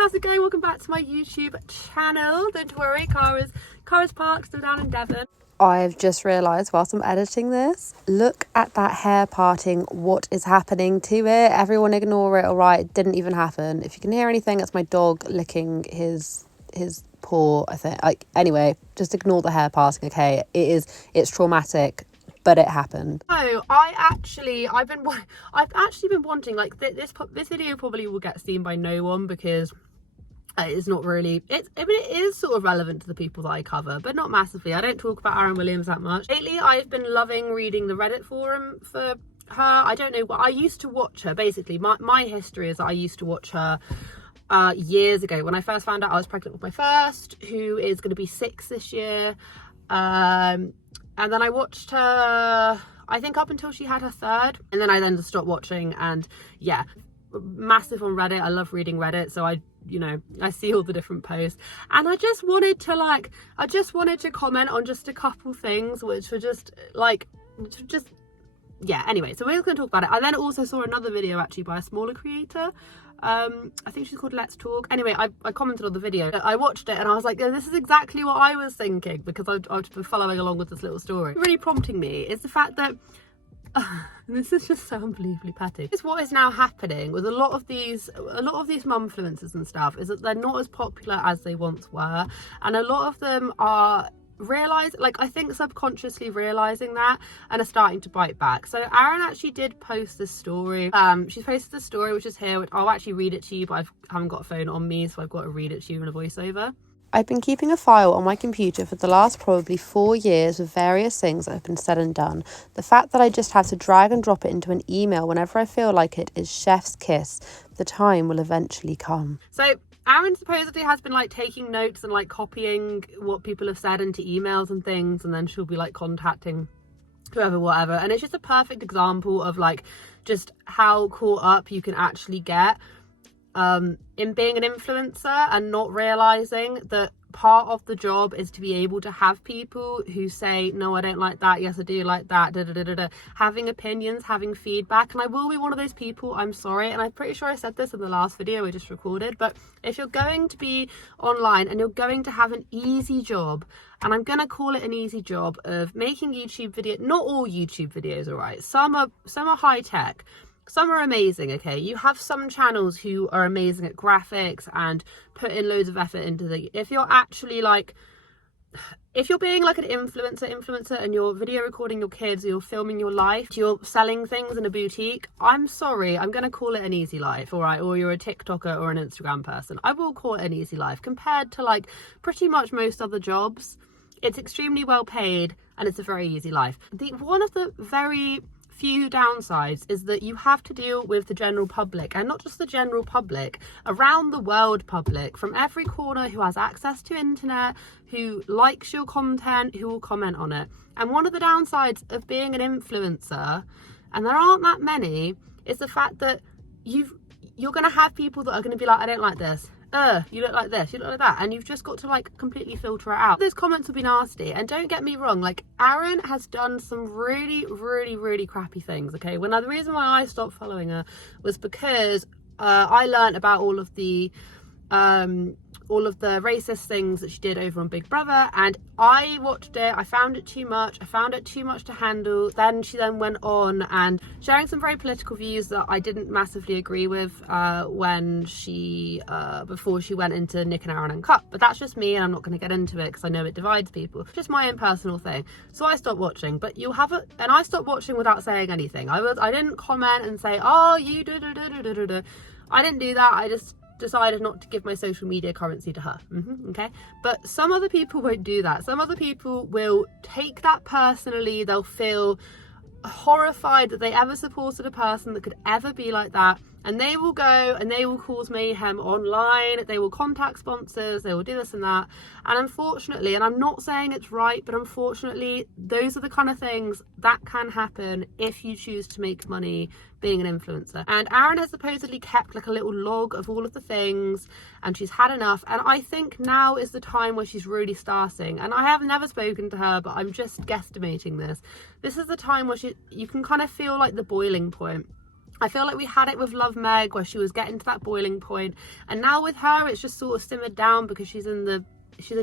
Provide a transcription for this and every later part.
how's it going? Welcome back to my YouTube channel. Don't worry, Cara's park, still down in Devon. I've just realised whilst I'm editing this, look at that hair parting. What is happening to it? Everyone ignore it, all right? It didn't even happen. If you can hear anything, it's my dog licking his paw, I think. Anyway, just ignore the hair parting, okay? It's traumatic, but it happened. Oh, I've actually been wanting, like, this video probably will get seen by no one because it's not really, it is sort of relevant to the people that I cover, but not massively. I don't talk about AARYN Williams that much. Lately, I've been loving reading the Reddit forum for her. I don't know what, I used to watch her, basically. My history is that I used to watch her years ago. When I first found out I was pregnant with my first, who is going to be 6 this year. And then I watched her, I think, up until she had her third. And then I just stopped watching, and yeah, massive on Reddit. I love reading Reddit, so I see all the different posts, and I just wanted to comment on just a couple things which were yeah, anyway, so we're just going to talk about it. I then also saw another video actually by a smaller creator. I think she's called Let's Talk. Anyway, I commented on the video. I watched it and I was like, oh, this is exactly what I was thinking, because I've been following along with this little story. Really prompting me is the fact that this is just so unbelievably petty. It's what is now happening with a lot of these mumfluencers and stuff, is that they're not as popular as they once were, and a lot of them are I think subconsciously realizing that, and are starting to bite back. So AARYN actually did post this story. She's posted this story, which is here, which I'll actually read it to you, but I haven't got a phone on me, so I've got to read it to you in a voiceover. I've been keeping a file on my computer for the last probably 4 years with various things that have been said and done. The fact that I just have to drag and drop it into an email whenever I feel like it is chef's kiss. The time will eventually come. So AARYN supposedly has been like taking notes and like copying what people have said into emails and things, and then she'll be like contacting whoever, whatever. And it's just a perfect example of like just how caught up you can actually get in being an influencer, and not realizing that part of the job is to be able to have people who say, no, I don't like that, yes I do like that, having opinions, having feedback. And I will be one of those people, I'm sorry, and I'm pretty sure I said this in the last video I just recorded, but if you're going to be online and you're going to have an easy job, and I'm gonna call it an easy job, of making YouTube videos, not all YouTube videos, all right, some are high tech, some are amazing, okay? You have some channels who are amazing at graphics and put in loads of effort into if you're actually like, if you're being like an influencer and you're video recording your kids, or you're filming your life, you're selling things in a boutique, I'm sorry, I'm going to call it an easy life, all right? Or you're a TikToker or an Instagram person, I will call it an easy life compared to like pretty much most other jobs. It's extremely well paid and it's a very easy life. One of the very few downsides is that you have to deal with the general public, and not just the general public, around the world public, from every corner, who has access to internet, who likes your content, who will comment on it. And one of the downsides of being an influencer, and there aren't that many, is the fact that you're going to have people that are going to be like, I don't like this, you look like this, you look like that, and you've just got to like completely filter it out. Those comments will be nasty, and don't get me wrong, like AARYN has done some really crappy things, okay? The reason why I stopped following her was because I learned about all of the racist things that she did over on Big Brother, and I watched it. I found it too much. I found it too much to handle. Then she went on and sharing some very political views that I didn't massively agree with when she before she went into Nick and Aaron Uncut. But that's just me, and I'm not going to get into it because I know it divides people. It's just my own personal thing. So I stopped watching. But and I stopped watching without saying anything. I didn't comment and say, oh, you do. I didn't do that. I just decided not to give my social media currency to her. Okay, but some other people won't do that. Some other people will take that personally. They'll feel horrified that they ever supported a person that could ever be like that, and they will go and they will cause mayhem online, they will contact sponsors, they will do this and that. And unfortunately, and I'm not saying it's right, but unfortunately those are the kind of things that can happen if you choose to make money being an influencer. And AARYN has supposedly kept like a little log of all of the things, and she's had enough, and I think now is the time where she's really starting. And I have never spoken to her, but I'm just guesstimating this is the time where you can kind of feel like the boiling point I feel like we had it with Love Meg where she was getting to that boiling point, and now with her it's just sort of simmered down because she's in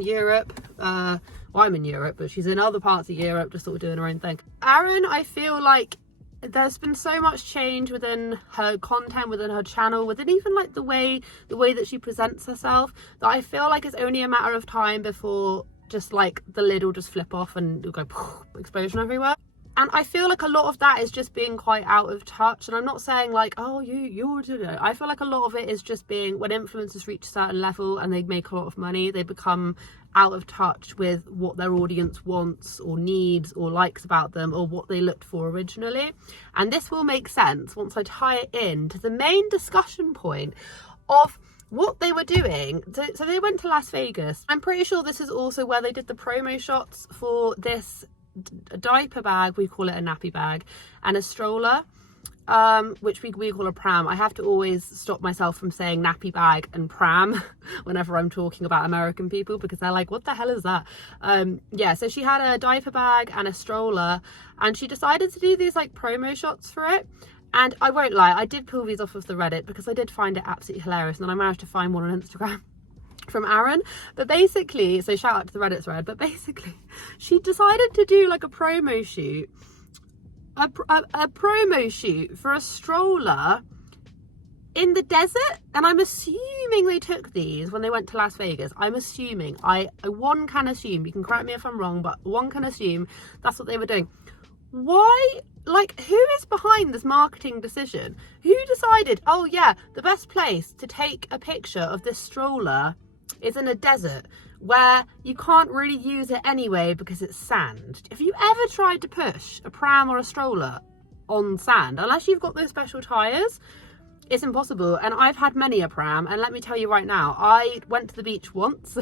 Europe. Well, I'm in Europe, but she's in other parts of Europe just sort of doing her own thing. AARYN, I feel like there's been so much change within her content, within her channel, within even like the way that she presents herself, that I feel like it's only a matter of time before just like the lid will just flip off and it'll go explosion everywhere. And I feel like a lot of that is just being quite out of touch. And I'm not saying like, oh, you're doing it. I feel like a lot of it is just being, when influencers reach a certain level and they make a lot of money, they become out of touch with what their audience wants or needs or likes about them or what they looked for originally. And this will make sense once I tie it in to the main discussion point of what they were doing. So they went to Las Vegas. I'm pretty sure this is also where they did the promo shots for this diaper bag, we call it a nappy bag, and a stroller, which we call a pram. I have to always stop myself from saying nappy bag and pram whenever I'm talking about American people, because they're like, what the hell is that? Yeah, so she had a diaper bag and a stroller, and she decided to do these like promo shots for it. And I won't lie, I did pull these off of the Reddit because I did find it absolutely hilarious, and then I managed to find one on Instagram from AARYN. But basically, so shout out to the Reddit thread, but basically she decided to do like a promo shoot, a promo shoot for a stroller in the desert. And I'm assuming they took these when they went to Las Vegas. I'm assuming, one can assume, you can correct me if I'm wrong, but one can assume that's what they were doing. Why? Like, who is behind this marketing decision? Who decided, oh yeah, the best place to take a picture of this stroller is in a desert where you can't really use it anyway because it's sand? Have you ever tried to push a pram or a stroller on sand? Unless you've got those special tyres, it's impossible. And I've had many a pram, and let me tell you right now, I went to the beach once.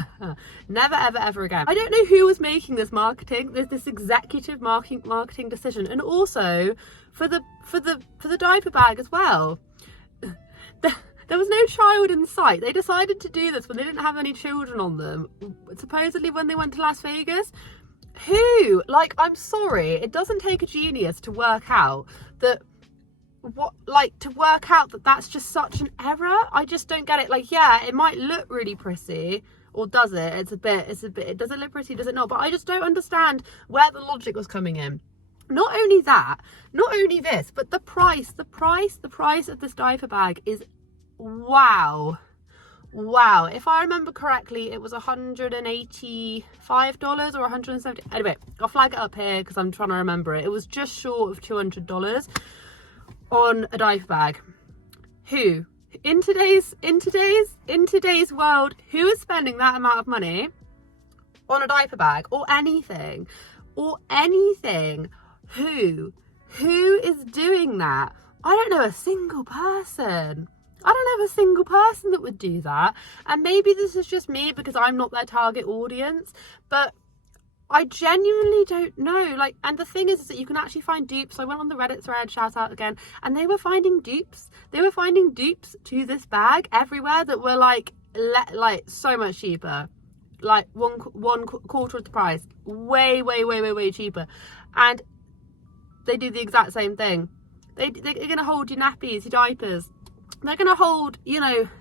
Never ever again. I don't know who was making this marketing, this executive marketing decision. And also for the diaper bag as well. There was no child in sight. They decided to do this when they didn't have any children on them, supposedly when they went to Las Vegas. Who? Like, I'm sorry, it doesn't take a genius to work out that that's just such an error. I just don't get it. Like, yeah, it might look really pretty, or does it? It's a bit, does it look pretty? Does it not? But I just don't understand where the logic was coming in. Not only that, not only this, but the price of this diaper bag is wow. If I remember correctly, it was $185 or $170. Anyway, I'll flag it up here because I'm trying to remember it. It was just short of $200 on a diaper bag. Who in today's world, who is spending that amount of money on a diaper bag or anything? Who is doing that? I don't know a single person. That would do that. And maybe this is just me because I'm not their target audience, but I genuinely don't know. Like, and the thing is that you can actually find dupes. I went on the Reddit thread, shout out again, and they were finding dupes. They were finding dupes to this bag everywhere that were like so much cheaper, like one quarter of the price, way cheaper. And they do the exact same thing. They're gonna hold your nappies, your diapers. They're gonna hold,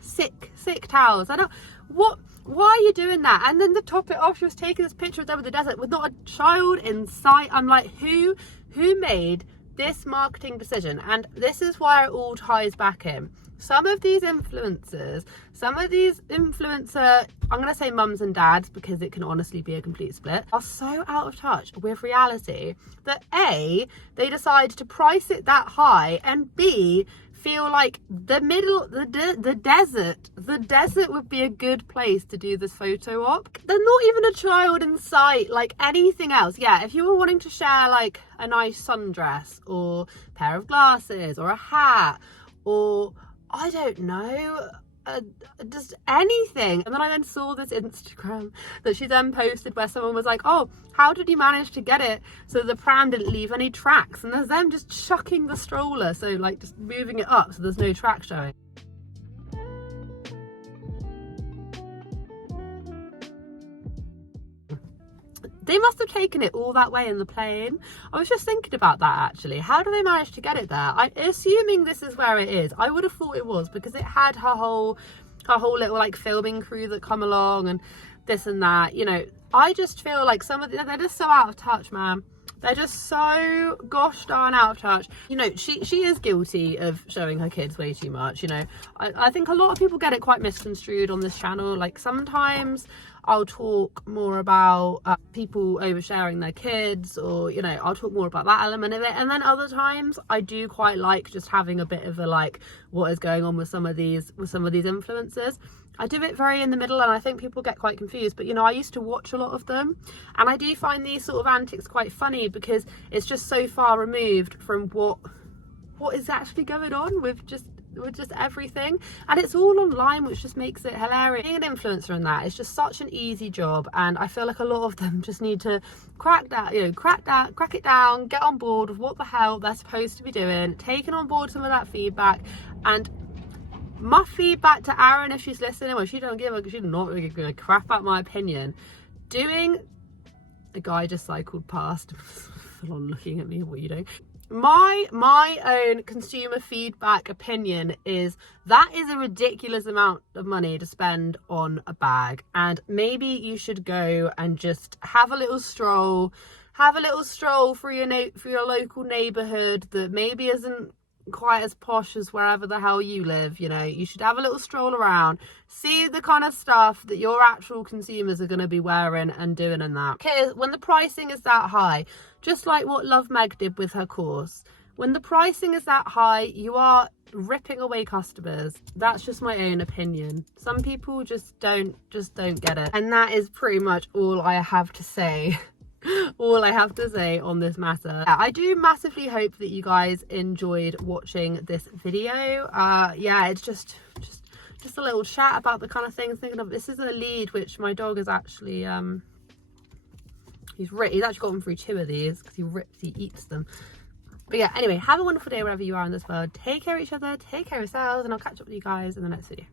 sick towels. Why are you doing that? And then to top it off, she was taking this picture of them in the desert with not a child in sight. I'm like, who made this marketing decision? And this is why it all ties back in. Some of these influencers, I'm gonna say mums and dads because it can honestly be a complete split, are so out of touch with reality that A, they decide to price it that high, and B, feel like the desert would be a good place to do this photo op. There's not even a child in sight, like anything else. Yeah, if you were wanting to share like a nice sundress or pair of glasses or a hat or I don't know, just anything. And then I then saw this Instagram that she then posted where someone was like, oh, how did you manage to get it so the pram didn't leave any tracks? And there's them just chucking the stroller, so like just moving it up so there's no track showing. They must have taken it all that way in the plane. I was just thinking about that actually. How do they manage to get it there? Assuming this is where it is, I would have thought it was, because it had her whole little like filming crew that come along and this and that, you know. I just feel like they're just so out of touch, man. They're just so gosh darn out of touch. You know, she is guilty of showing her kids way too much, you know. I think a lot of people get it quite misconstrued on this channel. Like sometimes I'll talk more about people oversharing their kids, or, you know, I'll talk more about that element of it. And then other times I do quite like just having a bit of a like, what is going on with some of these influencers. I do it very in the middle, and I think people get quite confused, but you know, I used to watch a lot of them, and I do find these sort of antics quite funny because it's just so far removed from what is actually going on with just everything, and it's all online, which just makes it hilarious. Being an influencer in that is just such an easy job, and I feel like a lot of them just need to crack it down, get on board with what the hell they're supposed to be doing, taking on board some of that feedback. And my feedback to AARYN, if she's listening, well, she's not really gonna crap about my opinion. A guy just cycled past, full on looking at me. What are you doing? My own consumer feedback opinion is that is a ridiculous amount of money to spend on a bag, and maybe you should go and just have a little stroll through your local neighborhood that maybe isn't quite as posh as wherever the hell you live. You know, you should have a little stroll around, see the kind of stuff that your actual consumers are going to be wearing and doing, and that. Because when the pricing is that high, just like what Love Meg did with her course, when the pricing is that high, you are ripping away customers. That's just my own opinion. Some people just don't get it. And that is pretty much all I have to say on this matter. I do massively hope that you guys enjoyed watching this video. Yeah, it's just a little chat about the kind of things thinking of. This is a lead which my dog is actually he's actually gotten through 2 of these because he eats them. But yeah, anyway, have a wonderful day wherever you are in this world. Take care of each other, take care of yourselves, and I'll catch up with you guys in the next video.